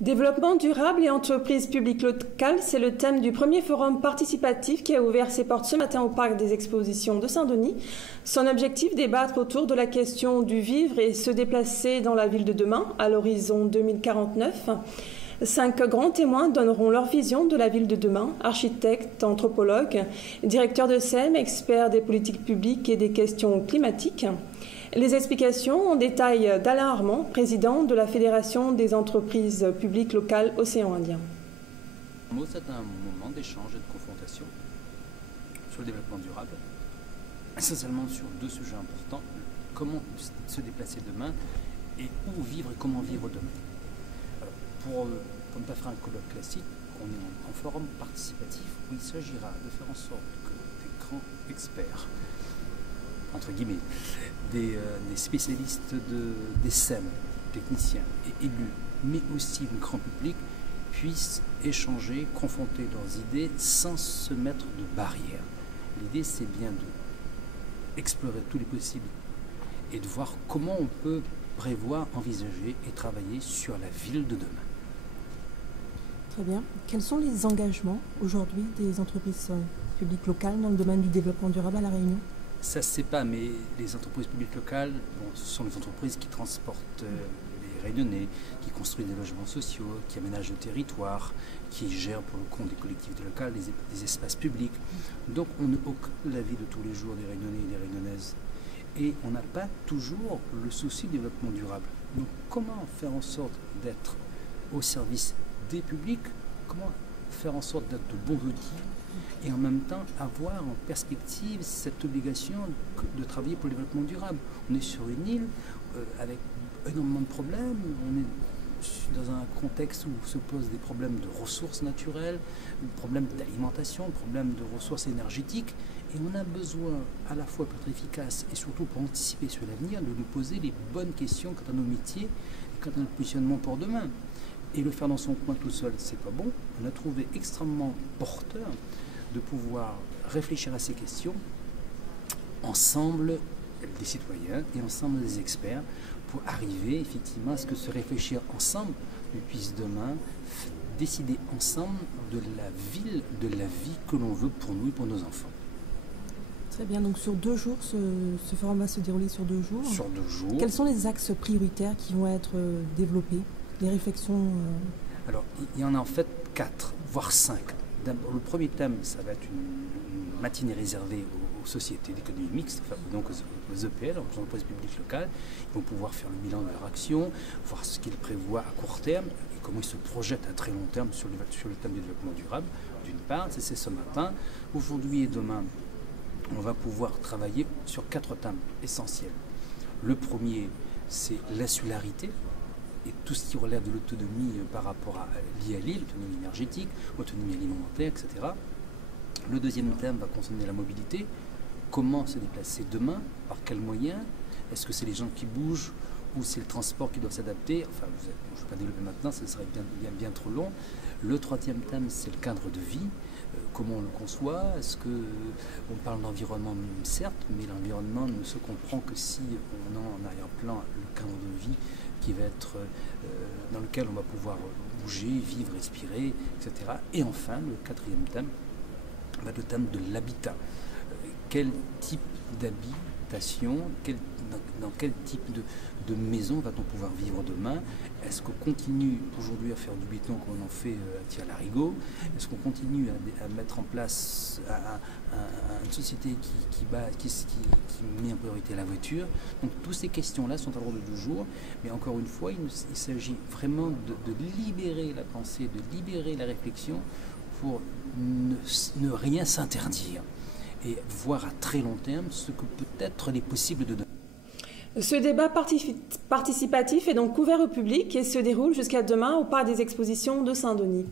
Développement durable et entreprises publiques locales, c'est le thème du premier forum participatif qui a ouvert ses portes ce matin au parc des expositions de Saint-Denis. Son objectif, débattre autour de la question du vivre et se déplacer dans la ville de demain, à l'horizon 2049. 5 grands témoins donneront leur vision de la ville de demain, architectes, anthropologues, directeurs de SEM, experts des politiques publiques et des questions climatiques. Les explications en détail d'Alain Armand, président de la Fédération des entreprises publiques locales Océan Indien. C'est un moment d'échange et de confrontation sur le développement durable, essentiellement sur 2 sujets importants, comment se déplacer demain et où vivre et comment vivre demain. Alors, pour ne pas faire un colloque classique, on est en forum participatif où il s'agira de faire en sorte que des grands experts, entre guillemets, des spécialistes des SEM, techniciens et élus, mais aussi le grand public, puissent échanger, confronter leurs idées sans se mettre de barrières. L'idée, c'est bien d'explorer tous les possibles et de voir comment on peut prévoir, envisager et travailler sur la ville de demain. Très bien. Quels sont les engagements aujourd'hui des entreprises publiques locales dans le domaine du développement durable à La Réunion ? Ça ne se sait pas, mais les entreprises publiques locales, ce sont les entreprises qui transportent les Réunionnais, qui construisent des logements sociaux, qui aménagent le territoire, qui gèrent pour le compte des collectivités locales des espaces publics. Donc on ne occupe la vie de tous les jours des Réunionnais et des Réunionnaises. Et on n'a pas toujours le souci du développement durable. Donc comment faire en sorte d'être au service des publics, comment faire en sorte d'être de bons outils et en même temps avoir en perspective cette obligation de travailler pour le développement durable. On est sur une île avec énormément de problèmes, on est dans un contexte où se posent des problèmes de ressources naturelles, des problèmes d'alimentation, des problèmes de ressources énergétiques, et on a besoin à la fois pour être efficace et surtout pour anticiper sur l'avenir de nous poser les bonnes questions quant à nos métiers et quant à notre positionnement pour demain. Et le faire dans son coin tout seul, c'est pas bon. On a trouvé extrêmement porteur de pouvoir réfléchir à ces questions ensemble des citoyens et ensemble des experts pour arriver effectivement à ce que se réfléchir ensemble, nous puisse demain décider ensemble de la ville, de la vie que l'on veut pour nous et pour nos enfants. Très bien, donc sur 2 jours, ce forum va se dérouler sur 2 jours. Sur 2 jours. Quels sont les axes prioritaires qui vont être développés? Les réflexions Alors, il y en a en fait 4, voire 5. Le premier thème, ça va être une matinée réservée aux sociétés d'économie mixte, enfin, donc aux EPL, aux entreprises publiques locales. Ils vont pouvoir faire le bilan de leur action, voir ce qu'ils prévoient à court terme et comment ils se projettent à très long terme sur le thème du développement durable. D'une part, c'est ce matin. Aujourd'hui et demain, on va pouvoir travailler sur 4 thèmes essentiels. Le premier, c'est l'insularité et tout ce qui relève de l'autonomie par rapport lié à l'île, l'autonomie énergétique, l'autonomie alimentaire, etc. Le deuxième thème va concerner la mobilité. Comment se déplacer demain? Par quels moyens? Est-ce que c'est les gens qui bougent ou c'est le transport qui doit s'adapter? Enfin, je ne vais pas développer maintenant, ce serait bien trop long. Le troisième thème, c'est le cadre de vie. Comment on le conçoit? Est-ce qu'on parle d'environnement, certes, mais l'environnement ne se comprend que si on a en arrière-plan le cadre de vie qui va être dans lequel on va pouvoir bouger, vivre, respirer, etc. Et enfin, le quatrième thème, le thème de l'habitat. Quel type d'habitation, dans quel type de maison va-t-on pouvoir vivre demain? Est-ce qu'on continue aujourd'hui à faire du béton comme on en fait à Tire-Larigot? Est-ce qu'on continue à mettre en place une société qui met en priorité la voiture? Donc toutes ces questions-là sont à l'ordre du jour, mais encore une fois, il s'agit vraiment de libérer la pensée, de libérer la réflexion pour ne rien s'interdire et voir à très long terme ce que peut être les possibles de demain. Ce débat participatif est donc ouvert au public et se déroule jusqu'à demain au parc des expositions de Saint-Denis.